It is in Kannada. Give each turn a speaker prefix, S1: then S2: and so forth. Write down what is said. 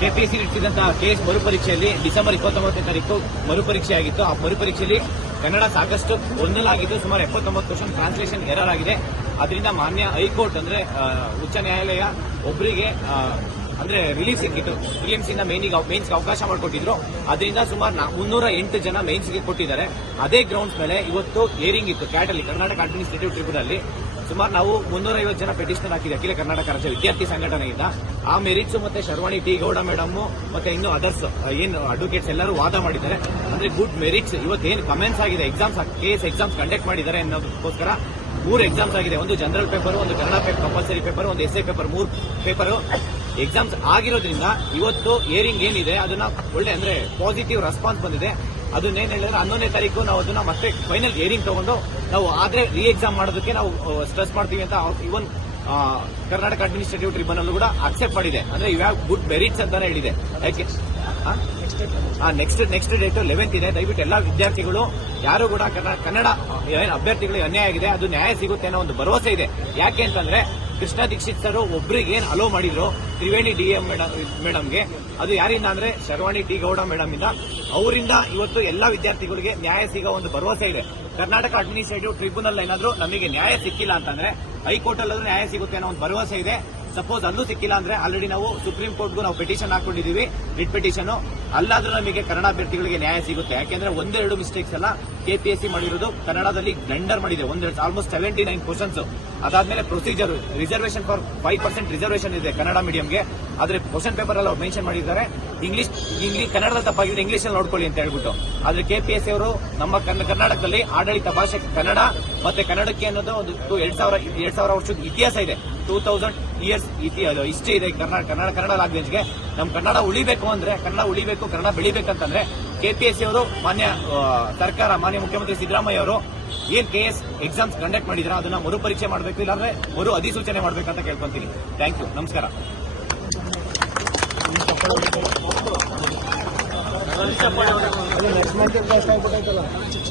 S1: ಕೆಪಿಎಸ್ಸಿ ನಡೆಸಿದಂತಹ ಕೇಸ್ ಮರುಪರೀಕ್ಷೆಯಲ್ಲಿ ಡಿಸೆಂಬರ್ ಇಪ್ಪತ್ತೊಂಬತ್ತನೇ ತಾರೀಕು ಮರುಪರೀಕ್ಷೆ ಆಗಿತ್ತು. ಆ ಮರುಪರೀಕ್ಷೆಯಲ್ಲಿ ಕನ್ನಡ ಸಾಕಷ್ಟು ಗೊಂದಲಾಗಿದ್ದು ಸುಮಾರು ಎಪ್ಪತ್ತೊಂಬತ್ತು ಪರ್ಸೆಂಟ್ ಟ್ರಾನ್ಸ್ಲೇಷನ್ ಎರರ್ ಆಗಿದೆ. ಅದರಿಂದ ಮಾನ್ಯ ಹೈಕೋರ್ಟ್ ಅಂದ್ರೆ ಉಚ್ಚ ನ್ಯಾಯಾಲಯ ಒಬ್ಬರಿಗೆ ಅಂದ್ರೆ ರಿಲೀಫ್ ಸಿಕ್ಕಿತ್ತು. ಪ್ರಿಲಿಮ್ಸ್ ಇಂದ ಮೇನಿಗೆ ಮೇನ್ಸ್ ಅವಕಾಶ ಮಾಡಿಕೊಟ್ಟಿದ್ರು. ಅದರಿಂದ ಸುಮಾರು ಮುನ್ನೂರ ಎಂಟು ಜನ ಮೇನ್ಸ್ಗೆ ಕೊಟ್ಟಿದ್ದಾರೆ. ಅದೇ ಗ್ರೌಂಡ್ಸ್ ಮೇಲೆ ಇವತ್ತು ಹಿಯರಿಂಗ್ ಇತ್ತು. ಕ್ಯಾಟಲ್ಲಿ ಕರ್ನಾಟಕ ಅಡ್ಮಿನಿಸ್ಟ್ರೇಟಿವ್ ಟ್ರಿಬ್ಯುನಲ್ ಸುಮಾರು ನಾವು ಮುನ್ನೂರೈವತ್ತು ಜನ ಪೆಟಿಷನ್ ಹಾಕಿದೆ ಅಖಿಲ ಕರ್ನಾಟಕ ರಾಜ್ಯ ವಿದ್ಯಾರ್ಥಿ ಸಂಘಟನೆಯಿಂದ. ಆ ಮೆರಿಟ್ಸ್ ಮತ್ತೆ ಶರ್ವಾಣಿ ಟಿ ಗೌಡ ಮೇಡಮ್ ಮತ್ತೆ ಇನ್ನು ಅದರ್ಸ್ ಏನು ಅಡ್ವೊಕೇಟ್ಸ್ ಎಲ್ಲರೂ ವಾದ ಮಾಡಿದ್ದಾರೆ. ಅಂದ್ರೆ ಗುಡ್ ಮೆರಿಟ್ಸ್ ಇವತ್ತು ಏನು ಕಮೆಂಟ್ಸ್ ಆಗಿದೆ ಎಕ್ಸಾಮ್ಸ್ ಕೇಸ್ ಎಕ್ಸಾಮ್ಸ್ ಕಂಡಕ್ಟ್ ಮಾಡಿದ್ದಾರೆ ಅನ್ನೋದಕ್ಕೋಸ್ಕರ ಮೂರು ಎಕ್ಸಾಮ್ಸ್ ಆಗಿದೆ. ಒಂದು ಜನರಲ್ ಪೇಪರ್ ಒಂದು ಕನ್ನಡ ಪೇಪರ್ ಕಂಪಲ್ಸರಿ ಪೇಪರ್ ಒಂದು ಎಸ್ ಎ ಪೇಪರ್ ಮೂರು ಪೇಪರ್ ಎಕ್ಸಾಮ್ಸ್ ಆಗಿರೋದ್ರಿಂದ ಇವತ್ತು ಏರಿಂಗ್ ಏನಿದೆ, ಅದನ್ನ ಒಳ್ಳೆ ಅಂದ್ರೆ ಪಾಸಿಟಿವ್ ರೆಸ್ಪಾನ್ಸ್ ಬಂದಿದೆ. ಅದನ್ನೇನ್ ಹೇಳಿದ್ರೆ ಹನ್ನೊಂದನೇ ತಾರೀಕು ನಾವು ಅದನ್ನ ಮತ್ತೆ ಫೈನಲ್ ಹಿಯರಿಂಗ್ ತಗೊಂಡು ನಾವು ಆದ್ರೆ ರೀ ಎಕ್ಸಾಮ್ ಮಾಡೋದಕ್ಕೆ ನಾವು ಸ್ಟ್ರೆಸ್ ಮಾಡ್ತೀವಿ ಅಂತ ಇವನ್ ಕರ್ನಾಟಕ ಅಡ್ಮಿನಿಸ್ಟ್ರೇಟಿವ್ ಟ್ರಿಬ್ಯುನಲ್ ಕೂಡ ಅಕ್ಸೆಪ್ಟ್ ಮಾಡಿದೆ. ಅಂದ್ರೆ ಯು ಗುಡ್ ಮೆರಿಟ್ಸ್ ಅಂತಾನೆ ಹೇಳಿದೆ. ಯಾಕೆ? ನೆಕ್ಸ್ಟ್ ನೆಕ್ಸ್ಟ್ ಡೇಟ್ ಲೆವೆಂತ್ ಇದೆ. ದಯವಿಟ್ಟು ಎಲ್ಲಾ ವಿದ್ಯಾರ್ಥಿಗಳು, ಯಾರು ಕೂಡ ಕನ್ನಡ ಅಭ್ಯರ್ಥಿಗಳಿಗೆ ಅನ್ಯಾಯ ಆಗಿದೆ, ಅದು ನ್ಯಾಯ ಸಿಗುತ್ತೆ ಅನ್ನೋ ಒಂದು ಭರವಸೆ ಇದೆ. ಯಾಕೆ ಅಂತಂದ್ರೆ ಕೃಷ್ಣ ದೀಕ್ಷಿತ್ ಸರ್ ಒಬ್ಬರಿಗೆ ಏನ್ ಅಲೋ ಮಾಡಿದ್ರು? ತ್ರಿವೇಣಿ ಡಿ ಎಂ ಮೇಡಮ್ಗೆ. ಅದು ಯಾರಿಂದ ಅಂದ್ರೆ ಶರ್ವಾಣಿ ಟಿ ಗೌಡ ಮೇಡಮ್ ಇಂದ ಅವರಿಂದ ಇವತ್ತು ಎಲ್ಲಾ ವಿದ್ಯಾರ್ಥಿಗಳಿಗೆ ನ್ಯಾಯ ಸಿಗೋ ಒಂದು ಭರವಸೆ ಇದೆ. ಕರ್ನಾಟಕ ಅಡ್ಮಿನಿಸ್ಟ್ರೇಟಿವ್ ಟ್ರಿಬ್ಯುನಲ್ ಏನಾದ್ರೂ ನಮಗೆ ನ್ಯಾಯ ಸಿಕ್ಕಿಲ್ಲ ಅಂತಂದ್ರೆ ಹೈಕೋರ್ಟ್ ಅಲ್ಲಾದ್ರೂ ನ್ಯಾಯ ಸಿಗುತ್ತೆ ಅನ್ನೋ ಒಂದು ಭರವಸೆ ಇದೆ. ಸಪೋಸ್ ಅಲ್ಲೂ ಸಿಕ್ಕಿಲ್ಲ ಅಂದ್ರೆ ಆಲ್ರೆಡಿ ನಾವು ಸುಪ್ರೀಂ ಕೋರ್ಟ್ಗೂ ನಾವು ಪಿಟಿಷನ್ ಹಾಕೊಂಡಿದೀವಿ ರಿಟ್ ಪಿಟಿಷನ್ ಅಲ್ಲಾದ್ರೂ ನಮಗೆ ಕನ್ನಡ ಅಭ್ಯರ್ಥಿಗಳಿಗೆ ನ್ಯಾಯ ಸಿಗುತ್ತೆ. ಯಾಕೆಂದ್ರೆ ಒಂದೆರಡು ಮಿಸ್ಟೇಕ್ಸ್ ಎಲ್ಲ ಕೆಪಿಎಸ್ಸಿ ಮಾಡಿರೋದು ಕನ್ನಡದಲ್ಲಿ ಬ್ಲೆಂಡರ್ ಮಾಡಿದೆ. ಒಂದೆರಡು ಆಲ್ಮೋಸ್ಟ್ ಸೆವೆಂಟಿ ನೈನ್ ಕ್ವಶನ್ಸ್ ಅದಾದ್ಮೇಲೆ procedure reservation for five percent reservation ಇದೆ ಕನ್ನಡ ಮೀಡಿಯಂಗೆ ಆದ್ರೆ ಕ್ವಶನ್ ಪೇಪರ್ ಅವ್ರು ಮೆನ್ಷನ್ ಮಾಡಿದ್ದಾರೆ. ಇಂಗ್ಲಿಷ್ ಇಂಗ್ಲಿಷ್ ಕನ್ನಡದ ತಪ್ಪಾಗಿದ್ರೆ ಇಂಗ್ಲಿಷ್ ಅಲ್ಲಿ ನೋಡ್ಕೊಳ್ಳಿ ಅಂತ ಹೇಳ್ಬಿಟ್ಟು. ಆದ್ರೆ ಕೆಪಿಎಸ್ಸಿ ಅವರು ನಮ್ಮ ಕರ್ನಾಟಕದಲ್ಲಿ ಆಡಳಿತ ಭಾಷೆ ಕನ್ನಡ ಮತ್ತೆ ಕನ್ನಡಕ್ಕೆ ಅನ್ನೋದು ಒಂದು ಎರಡ್ ಸಾವಿರ ಎರಡ್ ಸಾವಿರ ವರ್ಷದ ಇತಿಹಾಸ ಇದೆ. ಟೂ ತೌಸಂಡ್ ಇಯರ್ಸ್ ಇಷ್ಟೇ ಇದೆ. ಕನ್ನಡ ಕನ್ನಡ ಕನ್ನಡ ಲ್ಯಾಂಗ್ವೇಜ್ಗೆ ನಮ್ಮ ಕನ್ನಡ ಉಳಿಬೇಕು ಅಂದ್ರೆ ಕನ್ನಡ ಉಳಿಬೇಕು ಕನ್ನಡ ಬೆಳಿಬೇಕಂತಂದ್ರೆ ಕೆಪಿಎಸ್ಸಿ ಅವರು, ಮಾನ್ಯ ಸರ್ಕಾರ, ಮಾನ್ಯ ಮುಖ್ಯಮಂತ್ರಿ ಸಿದ್ದರಾಮಯ್ಯ ಅವರು ಏನ್ ಕೆ ಎಸ್ ಎಕ್ಸಾಮ್ಸ್ ಕಂಡಕ್ಟ್ ಮಾಡಿದ್ರ, ಅದನ್ನ ಮರುಪರೀಕ್ಷೆ ಮಾಡಬೇಕು, ಇಲ್ಲಾಂದ್ರೆ ಮರು ಅಧಿಸೂಚನೆ ಮಾಡಬೇಕಂತ ಕೇಳ್ಕೊಂತೀನಿ. ಥ್ಯಾಂಕ್ ಯು ನಮಸ್ಕಾರ.